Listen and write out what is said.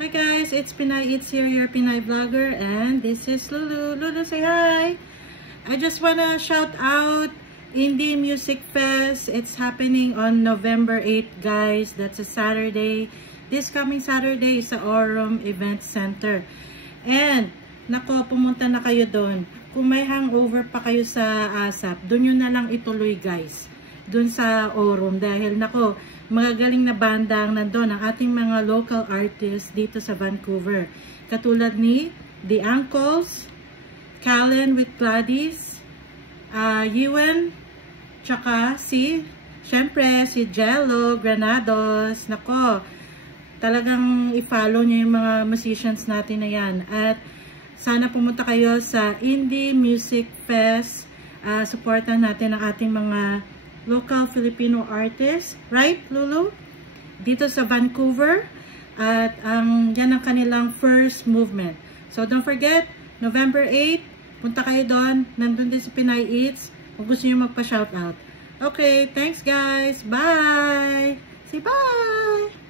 Hi guys, it's Pinay Eats here, your Pinay vlogger, and this is Lulu. Lulu, say hi! I just wanna shout out Indie Music Fest. It's happening on November 8, guys. That's a Saturday. This coming Saturday is sa Aurum Event Center. And, nako, pumunta na kayo doon. Kung may hangover pa kayo sa ASAP, doon nyo na lang ituloy, guys. Doon sa Aurum. Dahil, nako, magagaling na banda ang nandun, ang ating mga local artists dito sa Vancouver. Katulad ni The Uncles, Callen with Gladys, Ewan, tsaka syempre, si Jello, Granados. Nako, talagang i-follow nyo yung mga musicians natin na yan. At sana pumunta kayo sa Indie Music Fest. Supportan natin ang ating mga local Filipino artists. Right, Lulu? Dito sa Vancouver. At yan ang kanilang first movement. So don't forget, November 8, punta kayo doon. Nandun din si Pinay Eats. Kung gusto nyo magpa-shoutout. Okay, thanks guys. Bye! Say bye!